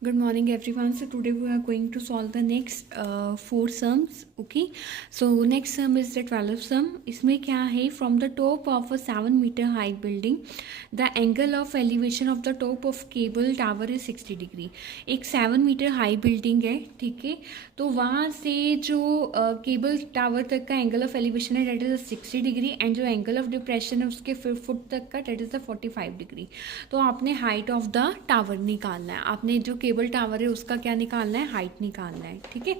Good morning everyone. So today we are going to solve the next four sums. Okay. So next sum is the 12th sum. इसमें क्या है? From the top of a 7 meter high building, the angle of elevation of the top of cable tower is 60 degree. एक 7 meter high building है, ठीक है. तो वहाँ से जो केबल टावर तक का एंगल ऑफ एलिवेशन है डेट इज़ 60 डिग्री एंड जो एंगल ऑफ डिप्रेशन है उसके फुट तक का डेट इज़ द 45 डिग्री. तो आपने हाइट ऑफ द टावर निकालना है. आपने जो केबल टावर है उसका क्या निकालना है? हाइट निकालना है, ठीक है.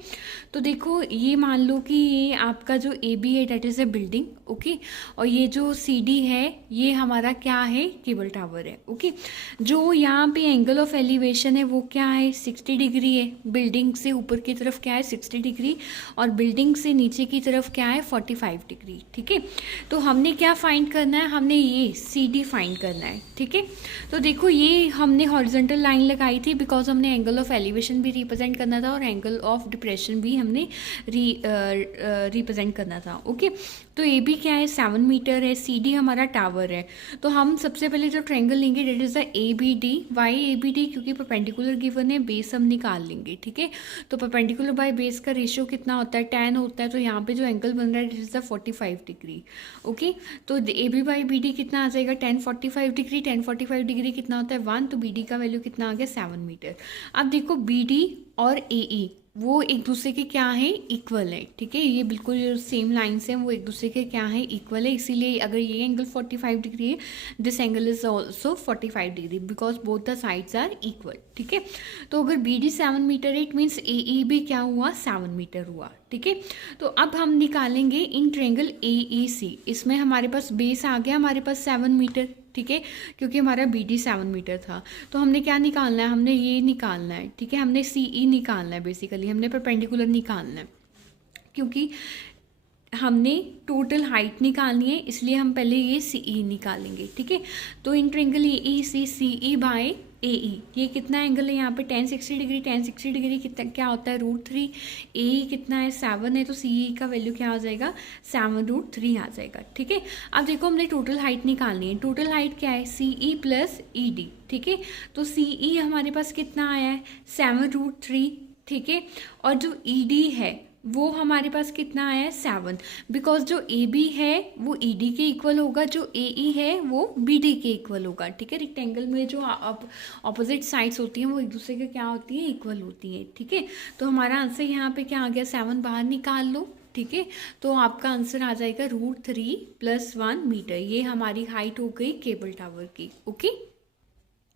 तो देखो ये मान लो कि ये आपका जो ए बी है that is a building, okay. और ये जो सी डी है ये हमारा क्या है? केबल टावर है, ओके. जो यहाँ पे एंगल ऑफ एलिवेशन है वो क्या है? 60 डिग्री है. बिल्डिंग से ऊपर की तरफ क्या है? 60 डिग्री. और बिल्डिंग से नीचे की तरफ क्या है? 45 डिग्री, ठीक है. तो हमने क्या फाइंड करना है? हमने ये सी डी फाइंड करना है, ठीक है. तो देखो ये हमने हॉरिजॉन्टल लाइन लगाई थी बिकॉज हमने एंगल ऑफ एलिवेशन भी रिप्रेजेंट करना था और एंगल ऑफ डिप्रेशन भी हमने रिप्रेजेंट करना था, ओके. तो ए बी क्या है? 7 मीटर है. सी डी हमारा टावर है. तो हम सबसे पहले जो ट्रायंगल लेंगे that is the A B D. Why A B D? क्योंकि परपेंडिकुलर गिवन है, बेस हम निकाल लेंगे, ठीक है. तो परपेंडिकुलर बाय बेस का रेशियो कितना होता है? 10 होता है. तो यहाँ पे जो एंगल बन रहा है that is the 45 degree, okay. तो A B by B D कितना आ जाएगा? 10 45 डिग्री. 10 45 डिग्री कितना होता है? 1. तो बी डी का वैल्यू कितना आ गया? 7 मीटर. अब देखो बी डी और ए ई वो एक दूसरे के क्या है? इक्वल है, ठीक है. ये बिल्कुल सेम लाइन्स हैं, वो एक दूसरे के क्या है? इक्वल है. इसीलिए अगर ये एंगल 45 डिग्री है, this angle is also 45 degree because both the sides are equal, ठीक है. तो अगर बी डी 7 मीटर है इट मीन्स ए ई भी क्या हुआ? 7 मीटर हुआ, ठीक है. तो अब हम निकालेंगे इन ट्रायंगल ए ई सी. इसमें हमारे पास बेस आ गया हमारे पास 7 मीटर, ठीक है, क्योंकि हमारा बी डी 7 मीटर था. तो हमने क्या निकालना है? हमने ये निकालना है, ठीक है. हमने सी ई निकालना है. बेसिकली हमने परपेंडिकुलर निकालना है क्योंकि हमने टोटल हाइट निकालनी है, इसलिए हम पहले ये सी ई निकालेंगे, ठीक है. तो इन ट्रायंगल ए ई सी, सी ई बाय ए ई, ये कितना एंगल है यहाँ पे? 10 60 डिग्री. 10 60 डिग्री कितना क्या होता है? √3. ए ई कितना है? 7 है. तो सी ई का वैल्यू क्या आ जाएगा? 7√3 आ जाएगा, ठीक है. अब देखो हमने टोटल हाइट निकालनी है. टोटल हाइट क्या है? सी ई प्लस ई डी, ठीक है. तो सी ई हमारे पास कितना आया है? 7√3, ठीक है. और जो ई डी है वो हमारे पास कितना आया है? 7. बिकॉज जो ए बी है वो ई डी के इक्वल होगा, जो ए ई है वो बी डी के इक्वल होगा, ठीक है. रेक्टेंगल में जो ऑपोजिट साइड्स होती हैं वो एक दूसरे के क्या होती हैं? इक्वल होती हैं, ठीक है. तो हमारा आंसर यहाँ पे क्या आ गया? 7 बाहर निकाल लो, ठीक है. तो आपका आंसर आ जाएगा √3 + 1 मीटर. ये हमारी हाइट हो गई केबल टावर की, ओके.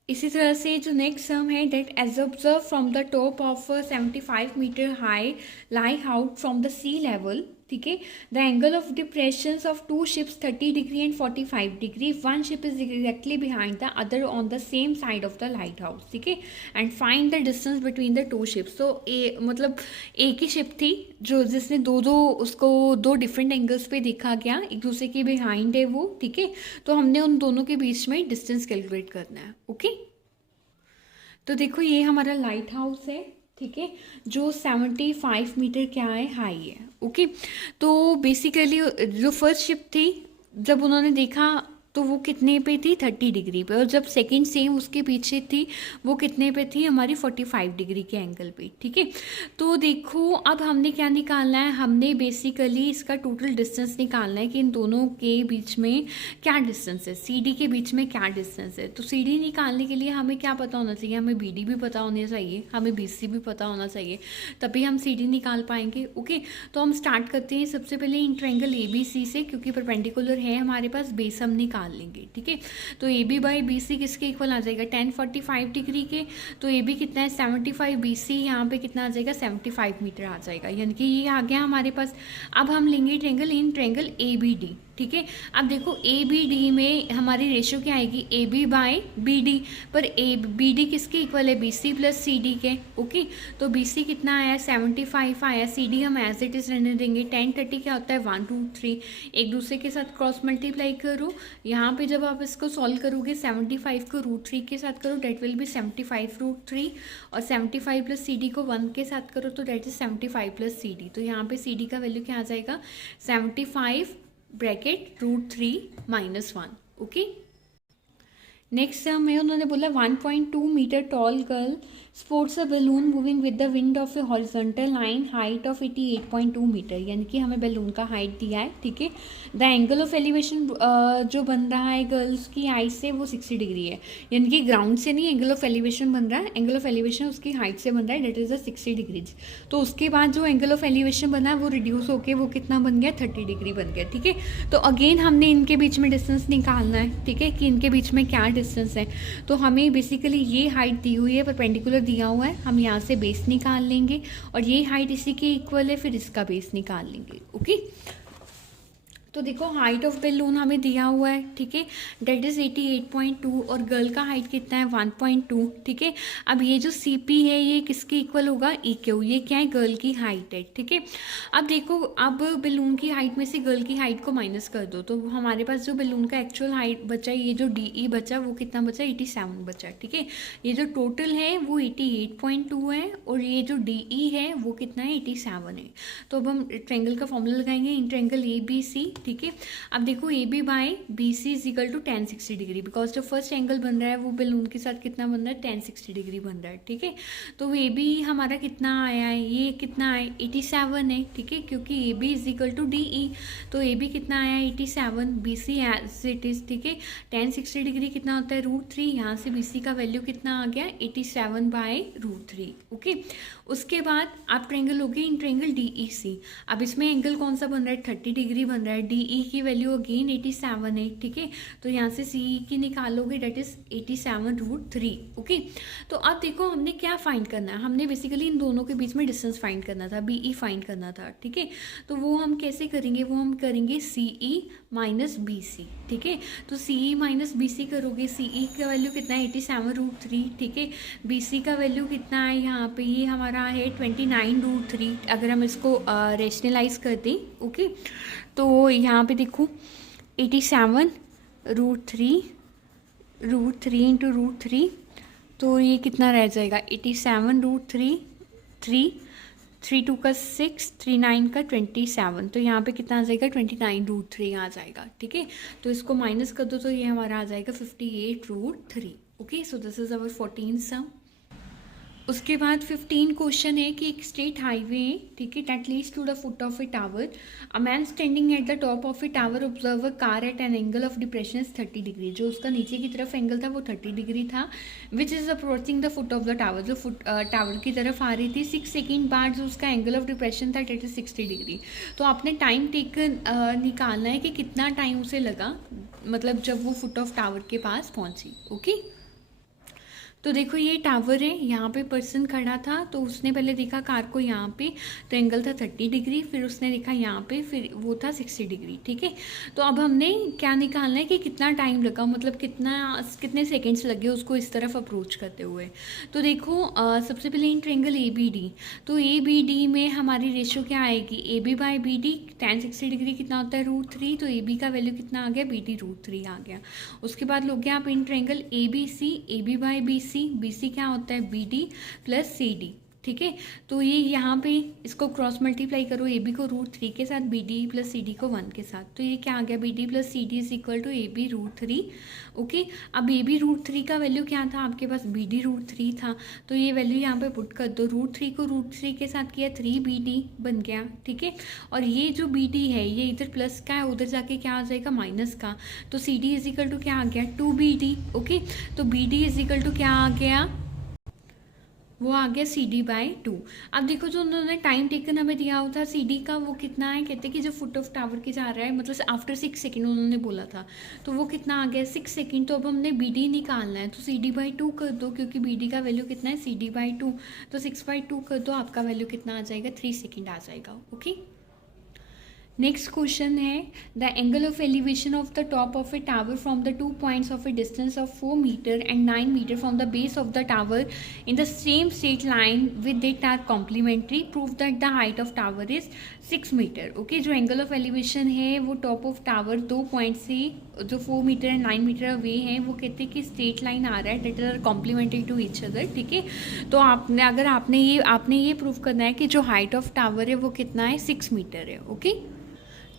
इसी तरह से जो नेक्स्ट सम है that as observe from the top of 75 metre high lie out from the sea level, ठीक है. The angle of depression of 2 ships 30 degree and 45 degree. One ship is directly behind the other on the same side of the lighthouse, ठीक है. And find the distance between the 2 ships. तो A मतलब एक ही ship थी जो जिसने उसको दो डिफरेंट एंगल्स पे देखा गया, एक दूसरे के बिहाइंड है वो, ठीक है. तो हमने उन दोनों के बीच में डिस्टेंस कैलकुलेट करना है, ओके. तो देखो ये हमारा लाइट हाउस है, ठीक है, जो 75 मीटर क्या है? हाई है, ओके. तो बेसिकली जो फर्स्ट शिप थी जब उन्होंने देखा तो वो कितने पे थी? 30 डिग्री पे. और जब सेकंड सेम उसके पीछे थी वो कितने पे थी? हमारी 45 डिग्री के एंगल पे, ठीक है. तो देखो अब हमने क्या निकालना है? हमने बेसिकली इसका टोटल डिस्टेंस निकालना है कि इन दोनों के बीच में क्या डिस्टेंस है, सी डी के बीच में क्या डिस्टेंस है. तो सी डी निकालने के लिए हमें क्या पता होना चाहिए? हमें बी डी भी पता होना चाहिए, हमें बी सी भी पता होना चाहिए, तभी हम सी डी निकाल पाएंगे, ओके. तो हम स्टार्ट करते हैं सबसे पहले इन ट्रायंगल ए बी सी से, क्योंकि परपेंडिकुलर है हमारे पास, बेस हम निकाल लेंगे, ठीक है. तो A B by B C किसके इक्वल आ जाएगा? 10 45 डिग्री के. तो ए बी कितना है? 75. बी सी यहाँ पे कितना आ जाएगा? 75 मीटर आ जाएगा, यानी कि ये आ गया हमारे पास. अब हम लेंगे triangle in triangle A B D, ठीक है. अब देखो ए बी डी में हमारी रेशियो क्या आएगी? A B by B D. पर ए बी डी किसके इक्वल है? B C plus C D के, ओके. तो बी सी कितना आया? 75 आया. सी डी हम एज इट इज रहने देंगे. 10 30 क्या होता है? 1 2 3. एक दूसरे के साथ क्रॉस मल्टीप्लाई करो. यहाँ पे जब आप इसको सॉल्व करोगे 75 को √3 के साथ करो, डेट विल बी 75√3. और 75 प्लस सी डी को 1 के साथ करो तो that is 75 plus C D. तो यहाँ पे सी डी का वैल्यू क्या आ जाएगा? 75 ब्रैकेट √3 - 1, ओके. नेक्स्ट में उन्होंने बोला 1.2 metre tall girl sports a balloon moving with the wind of a horizontal line height of 88.2 metre, यानी कि हमें बैलून का हाइट दिया है, ठीक है। द एंगल ऑफ एलिवेशन जो बन रहा है गर्ल्स की हाइट से वो 60 डिग्री है, यानी कि ग्राउंड से नहीं एंगल ऑफ एलिवेशन बन रहा है, एंगल ऑफ एलिवेशन उसकी हाइट से बन रहा है, डेट इज़ द 60 डिग्रीज। तो उसके बाद जो एंगल ऑफ एलिवेशन बना है वो रिड्यूस होकर वो कितना बन गया, 30 डिग्री बन गया, ठीक है। तो अगेन हमने इनके बीच में डिस्टेंस निकालना है, ठीक है, कि इनके बीच में क्या डिस्टेंस है। तो हमें बेसिकली ये हाइट दी हुई है, परपेंडिकुलर दिया हुआ है, हम यहाँ से बेस निकाल लेंगे और ये हाइट इसी के इक्वल है, फिर इसका बेस निकाल लेंगे, ओके। तो देखो हाइट ऑफ बैलून हमें दिया हुआ है, ठीक है, डेट इज़ 88.2 और गर्ल का हाइट कितना है 1.2, ठीक है। अब ये जो CP है ये किसके इक्वल होगा, EQ, ये क्या है, गर्ल की हाइट है, ठीक है। अब देखो, अब बैलून की हाइट में से गर्ल की हाइट को माइनस कर दो, तो हमारे पास जो बैलून का एक्चुअल हाइट बचा, ये जो DE बचा वो कितना बचा, 87 बचा, ठीक है। ये जो टोटल है वो 88.2 है और ये जो DE है वो कितना है, 87 है। तो अब हम ट्रायंगल का फॉर्मूला लगाएंगे, इन ट्रायंगल ABC, ठीक है। अब देखो AB by BC is equal to 1060 degree, because जो फर्स्ट एंगल बन रहा है वो बैलून के साथ कितना बन रहा है, 1060 डिग्री बन रहा है, ठीक है। तो AB हमारा कितना आया है, ये कितना है, 87 है, ठीक है, क्योंकि AB is equal to DE। तो AB कितना आया, 87, BC एज इट इज, ठीक है। 1060 डिग्री कितना होता है, √3, यहाँ से BC का वैल्यू कितना आ गया, 87 बाई √3, ओके। उसके बाद आप ट्रायंगल हो गए इन ट्रायंगल DEC। अब इसमें एंगल कौन सा बन रहा है, 30 डिग्री बन रहा है, DE की वैल्यू अगेन 87 है, ठीक है। तो यहाँ से CE की निकालोगे, डेट इज 87 √3, ओके। तो अब देखो हमने क्या फाइंड करना है, हमने बेसिकली इन दोनों के बीच में डिस्टेंस फाइंड करना था, BE फाइंड करना था, ठीक है। तो वो हम कैसे करेंगे, वो हम करेंगे CE माइनस BC, ठीक है। तो CE माइनस BC करोगे, CE का वैल्यू कितना है, 87 √3, ठीक है। BC का वैल्यू कितना है, यहाँ पे ये हमारा है 29 √3, अगर हम इसको रेशनलाइज कर दें, ओके। तो यहाँ पे देखो 87 √3 इंटू √3, तो ये कितना रह जाएगा, 87 √3, 3 2 का 6, 3 9 का 27, तो यहाँ पे कितना आ जाएगा, 29 √3 आ जाएगा, ठीक है। तो इसको माइनस कर दो तो ये हमारा आ जाएगा 58 √3, okay. So this is our 14 सम। उसके बाद 15 क्वेश्चन है कि एक स्ट्रेट हाईवे है, ठीक है, that leads to the foot of a tower. A man standing at the top of a tower observe a car at an angle of depression is 30 degree. जो उसका नीचे की तरफ एंगल था वो 30 डिग्री था, which is approaching the foot of the tower, जो foot tower की तरफ आ रही थी। 6 सेकेंड बाद जो उसका एंगल ऑफ डिप्रेशन था डेट इज 60 डिग्री। तो आपने टाइम टेकन निकालना है कि कितना टाइम उसे लगा, मतलब जब वो फुट ऑफ टावर के पास पहुंची, ओके। तो देखो ये टावर है, यहाँ पे पर्सन खड़ा था, तो उसने पहले देखा कार को यहाँ पे, तो एंगल था 30 डिग्री, फिर उसने देखा यहाँ पे, फिर वो था 60 डिग्री, ठीक है। तो अब हमने क्या निकालना है कि कितना टाइम लगा, मतलब कितने सेकेंड्स लगे उसको इस तरफ अप्रोच करते हुए। तो देखो सबसे पहले इन ट्रायंगल ABD, तो ABD में हमारी रेशियो क्या आएगी, AB बाई BD, 1060 डिग्री कितना होता है, √3, तो AB का वैल्यू कितना आ गया, BD √3 आ गया। उसके बाद लोगे आप in triangle ABC, AB by BC क्या होता है, BD प्लस CD, ठीक है। तो ये यहाँ पे इसको क्रॉस मल्टीप्लाई करो, AB को √3 के साथ, BD प्लस CD को 1 के साथ, तो ये क्या आ गया, BD plus CD is equal to AB √3, okay. अब AB √3 का वैल्यू क्या था आपके पास, BD √3 था, तो ये वैल्यू यहाँ पे पुट कर दो, √3 को √3 के साथ किया, 3BD बन गया, ठीक है। और ये जो BD है ये इधर प्लस का है, उधर जाके क्या आ जाएगा, माइनस का, तो CD इज इक्वल टू क्या आ गया, 2BD, ओके। तो BD इज इक्वल टू क्या आ गया, वो आ गया CD बाई 2। अब देखो जो उन्होंने टाइम टेकन हमें दिया हुआ था CD का, वो कितना है, कहते हैं कि जो फुट ऑफ टावर के जा रहा है, मतलब आफ्टर 6 सेकेंड उन्होंने बोला था, तो वो कितना आ गया, 6 सेकेंड। तो अब हमने BD निकालना है, तो CD बाई 2 कर दो, क्योंकि BD का वैल्यू कितना है, CD बाई 2, तो 6 बाई 2 कर दो, आपका वैल्यू कितना आ जाएगा, 3 सेकेंड आ जाएगा, ओके। नेक्स्ट क्वेश्चन है, the angle of elevation of the top of a tower from the 2 points of a distance of 4 metre and 9 metre from the base of the tower in the same straight line with it are complementary, prove that the height of tower is 6 metre, okay. जो angle of elevation है वो top of tower 2 point से जो 4 metre and 9 metre away है, वो कहते हैं कि स्ट्रेट लाइन आ रहा है, that are complementary to each other, ठीक है। तो आपने ये प्रूव करना है कि जो हाइट ऑफ टावर है वो कितना है, 6 मीटर है, ओके।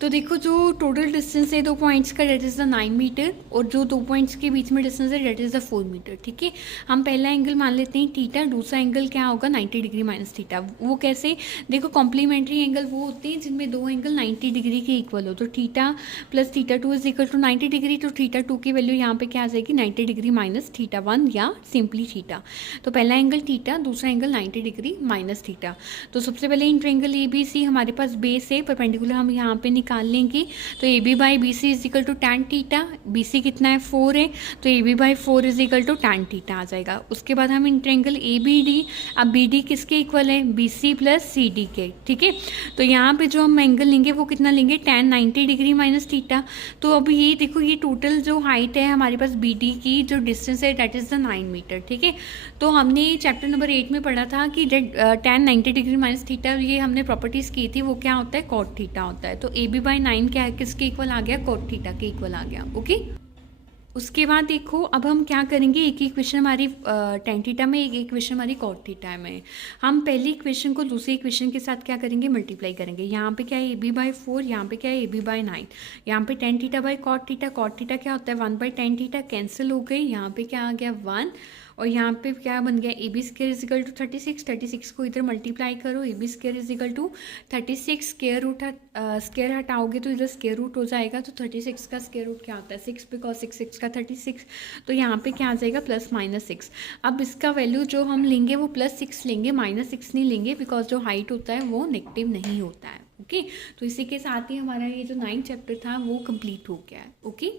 तो देखो जो टोटल डिस्टेंस है 2 पॉइंट्स का डेट इज़ द 9 मीटर, और जो 2 पॉइंट्स के बीच में डिस्टेंस है डेट इज़ द 4 मीटर, ठीक है। हम पहला एंगल मान लेते हैं थीटा, दूसरा एंगल क्या होगा 90 डिग्री माइनस थीटा। वो कैसे, देखो कॉम्प्लीमेंट्री एंगल वो होते हैं जिनमें दो एंगल 90 डिग्री के इक्वल हो। तो theta plus theta two is equal to 90 degree, तो थीटा टू की वैल्यू यहाँ पे क्या आ जाएगी 90 डिग्री माइनस थीटा वन या सिंपली थीटा। तो पहला एंगल थीटा, दूसरा एंगल 90 डिग्री माइनस थीटा। तो सबसे पहले इन ट्रायंगल ए बी सी हमारे पास बेस है, परपेंडिकुलर हम यहाँ पे निकाल लेंगे। तो A B by B C is equal to tan theta, B C कितना है 4 है, तो A B by 4 is equal to tan theta आ जाएगा। उसके बाद हम इन ट्रायंगल ए बी डी, अब बी डी किसके इक्वल है B C plus C D के, ठीक है। तो यहाँ पे जो हम एंगल लेंगे वो कितना लेंगे टैन 90 डिग्री माइनस थीटा। तो अब ये देखो ये टोटल जो हाइट है हमारे पास बी डी की, जो डिस्टेंस है डेट इज़ द 9 मीटर, ठीक है। तो हमने चैप्टर नंबर 8 में पढ़ा था कि टैन 90 डिग्री माइनस थीटा, ये हमने प्रॉपर्टीज़ की थी, वो क्या होता है कॉट थीटा होता है। तो ए बी बाई 9 क्या है किसके इक्वल आ गया कॉट थीटा के इक्वल आ गया, ओके। उसके बाद देखो अब हम क्या करेंगे, एक ही इक्वेशन हमारी टेन थीटा में, एक इक्वेशन हमारी कॉट थीटा में। हम पहली इक्वेशन को दूसरी इक्वेशन के साथ क्या करेंगे मल्टीप्लाई करेंगे। यहाँ पे क्या है ए बी बाई 4, यहाँ पे क्या है ए बी बाई 9, यहाँ पे tan theta by cot theta, cot theta क्या होता है 1 बाई टेन थीटा, कैंसिल हो गई। यहाँ पे क्या आ गया 1, और यहाँ पे क्या बन गया A B square is equal to 36, 36 को इधर मल्टीप्लाई करो, A B square is equal to 36, square हटाओगे तो इधर स्क्र रूट हो जाएगा। तो 36 का स्क्र रूट क्या होता है 6, बिकॉज 6 6 का 36, तो यहाँ पे क्या आ जाएगा प्लस माइनस 6। अब इसका वैल्यू जो हम लेंगे वो प्लस 6 लेंगे, माइनस 6 नहीं लेंगे, बिकॉज जो हाइट होता है वो नेगेटिव नहीं होता है, ओके। तो इसी के साथ ही हमारा ये जो 9th चैप्टर था वो कंप्लीट हो गया है, ओके।